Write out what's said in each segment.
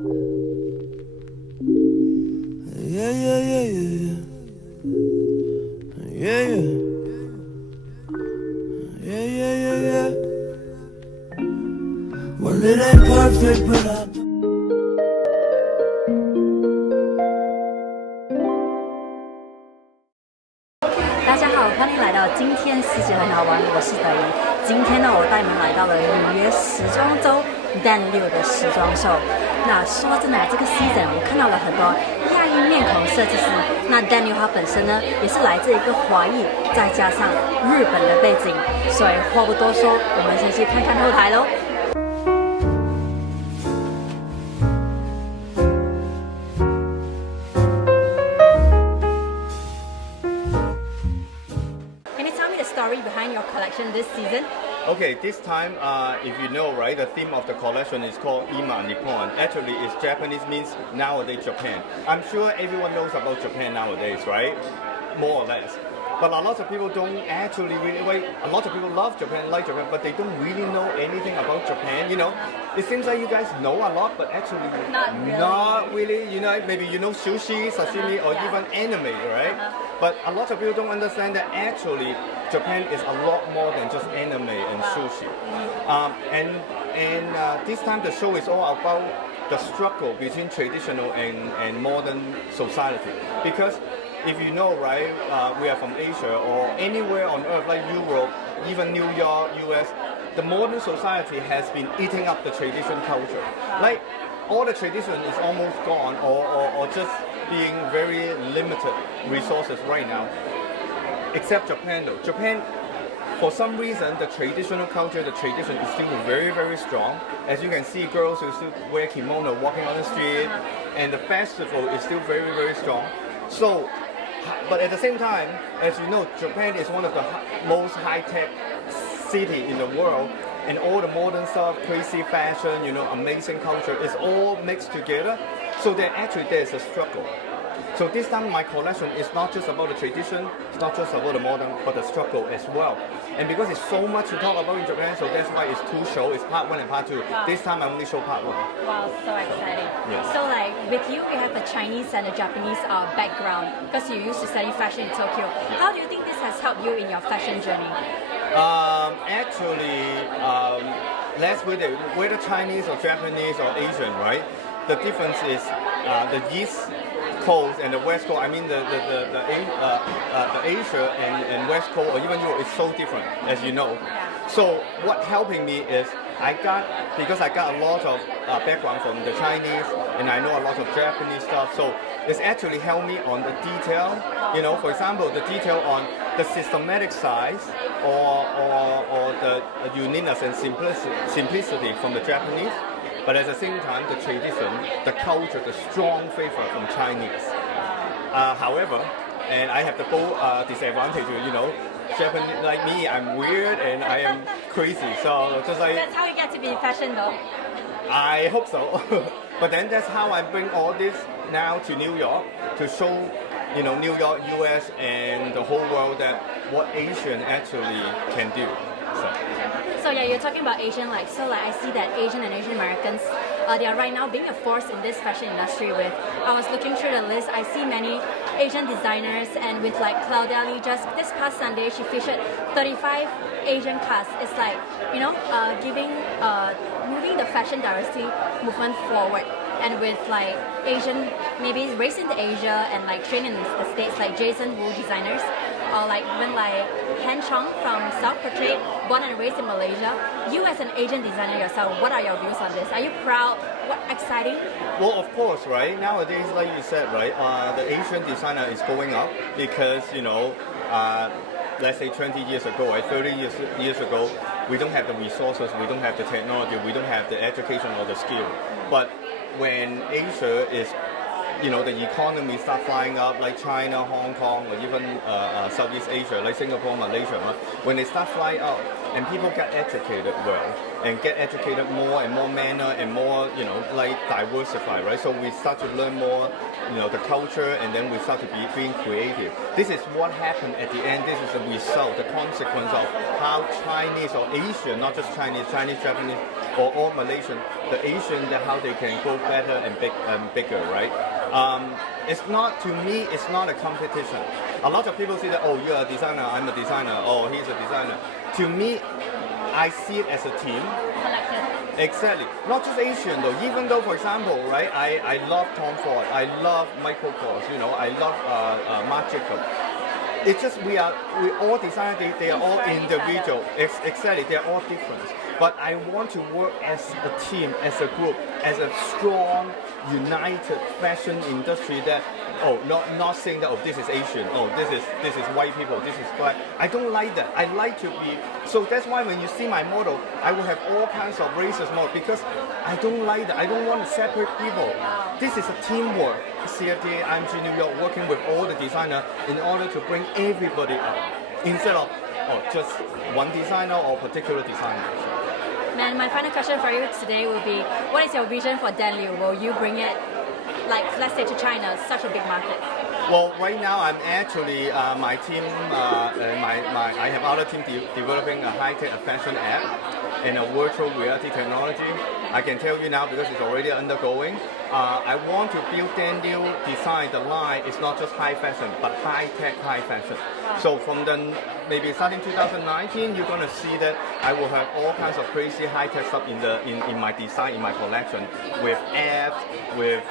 Yeah, yeah, yeah, yeah, yeah, yeah, yeah, yeah, yeah, yeah. Well, it ain't perfect, but I. 大家好，欢迎来到今天世界很好玩，我是德怡。今天呢，我带你们来到了纽约时装周Dan 6的时装秀。那说真的，这个 season 我看到了很多亚裔面孔设计师。那 Dan 6他本身呢，也是来自一个华裔，再加上日本的背景，所以话不多说，我们先去看看后台喽。Story behind your collection this season? Okay, this time, if you know, right, the theme of the collection is called Ima Nippon. Actually, it's Japanese, means nowadays Japan. I'm sure everyone knows about Japan nowadays, right? More or less. But a lot of people don't actually really, a lot of people love Japan, like Japan, but they don't really know anything about Japan, you know. It seems like you guys know a lot, but actually not really. You know, maybe you know sushi, sashimi, or even anime, right? But a lot of people don't understand that actually Japan is a lot more than just anime and sushi. And this time the show is all about the struggle between traditional and modern society. Because if you know, right, we are from Asia or anywhere on earth like Europe, even New York, US, the modern society has been eating up the tradition culture. Like all the tradition is almost gone or just being very limited resources right now. Except Japan though. Japan, for some reason, the traditional culture, the tradition is still very, very strong. As you can see, girls will still wear kimono walking on the street, and the festival is still very, very strong. So, but at the same time, as you know, Japan is one of the most high-tech city in the world, and all the modern stuff, crazy fashion, you know, amazing culture is all mixed together. So there actually there's a struggle. So this time my collection is not just about the tradition, it's not just about the modern, but the struggle as well. And because it's so much to talk about in Japan, so that's why it's two shows, it's part 1 and part 2. Wow. This time I only show part 1. Wow, so exciting. Yes. So like with you, we have a Chinese and a Japanese background because you used to study fashion in Tokyo. Yeah. How do you think this has helped you in your fashion journey? Let's whether Chinese or Japanese or Asian, right? The difference is the East Coast and the West Coast. I mean the Asia and West Coast or even Europe is so different, as you know. So what helping me is because I got a lot of background from the Chinese and I know a lot of Japanese stuff. So it's actually helped me on the detail. You know, for example, the detail on the systematic size or the uniqueness and simplicity from the Japanese. But at the same time, the tradition, the culture, the strong flavor from Chinese. However, and I have the both disadvantage, you know, Japanese, like me, I'm weird and I am crazy. So just like That's how you get to be in fashion though. I hope so. But then that's how I bring all this now to New York to show, you know, New York, US, and the whole world that what Asian actually can do. So yeah, you're talking about Asian, I see that Asian and Asian Americans, they are right now being a force in this fashion industry with, I was looking through the list, I see many Asian designers and with like Claudia Lee, just this past Sunday, she featured 35 Asian casts. It's like, you know, moving the fashion diversity movement forward. And with like Asian, maybe raised into Asia and like trained in the States, like Jason Wu designers, or like even like Han Chong from South Portrait, born and raised in Malaysia. You as an Asian designer yourself, what are your views on this? Are you proud? What exciting? Well, of course, right? Nowadays, like you said, right, the Asian designer is going up because, you know, let's say 20 years ago, right, 30 years ago, we don't have the resources, we don't have the technology, we don't have the education or the skill. But when Asia is, you know, the economy start flying up, like China, Hong Kong, or even Southeast Asia, like Singapore, Malaysia, when they start flying up and people get educated well and get educated more and more manner and more, you know, like diversify, right? So we start to learn more, you know, the culture, and then we start to be being creative. This is what happened at the end. This is the result, the consequence of how Chinese or Asian, not just Chinese, Japanese, or all Malaysian, the Asian, that how they can go better and bigger, right? It's not, to me, it's not a competition. A lot of people say that, oh, you're a designer, I'm a designer, oh, he's a designer. To me, I see it as a team. Exactly. Not just Asian though. Even though, for example, right, I love Tom Ford, I love Michael Kors, you know, I love Marc Jacob. It's just we all design. They are all individual. Exactly. They are all different. But I want to work as a team, as a group, as a strong, united fashion industry. That not saying that this is Asian, this is white people, this is black. I don't like that. I like to be. So that's why when you see my model, I will have all kinds of races model because I don't like that. I don't want to separate people. This is a teamwork. CFDA, IMG New York, working with all the designers in order to bring everybody up instead of just one designer or particular designer. And my final question for you today will be, what is your vision for Danliu? Will you bring it, like, let's say to China, such a big market? Well, right now I'm actually, my team, I have other team developing a high-tech fashion app and a virtual reality technology. I can tell you now because it's already undergoing. I want to build Danliu design. The line is not just high fashion, but high-tech, high fashion. Wow. So from maybe starting 2019, you're going to see that I will have all kinds of crazy high-tech stuff in my design, in my collection, with apps, with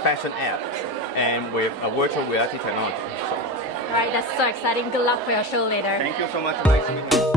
fashion apps, and with a virtual reality technology. So. All right, that's so exciting. Good luck for your show later. Thank you so much. Nice meeting you.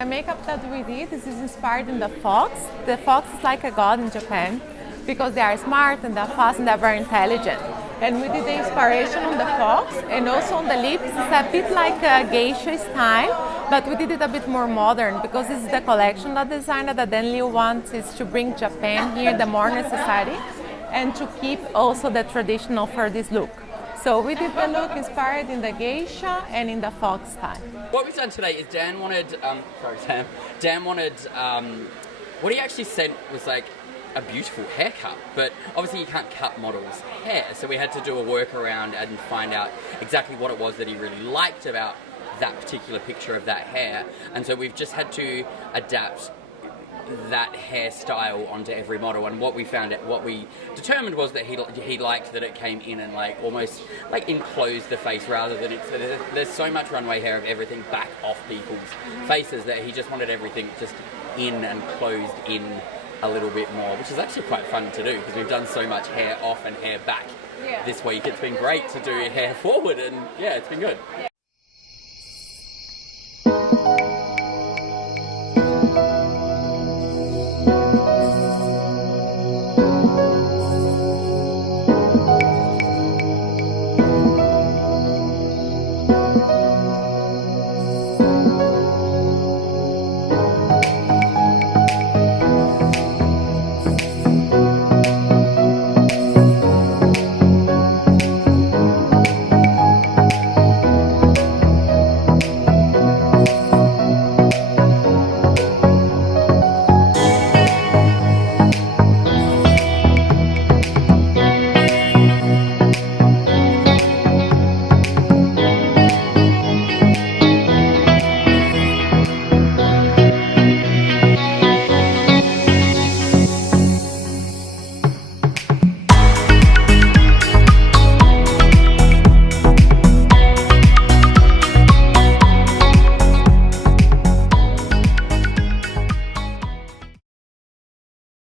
The makeup that we did, this is inspired in the fox. The fox is like a god in Japan because they are smart and they're fast and they're very intelligent. And we did the inspiration on the fox and also on the lips. It's a bit like a geisha style, but we did it a bit more modern because this is the collection that designer that Danliu wants is to bring Japan here in the modern society and to keep also the traditional for this look. So we did the look inspired in the geisha and in the fox style. What we've done today is Dan wanted, what he actually said was like a beautiful haircut, but obviously you can't cut models' hair, so we had to do a workaround and find out exactly what it was that he really liked about that particular picture of that hair, and so we've just had to adapt that hairstyle onto every model. And what we determined was that he liked that it came in and like almost like enclosed the face rather than there's so much runway hair of everything back off people's faces that he just wanted everything just in and closed in a little bit more, which is actually quite fun to do because we've done so much hair off and hair back this week. It's been great to do hair forward and yeah, it's been good. Yeah.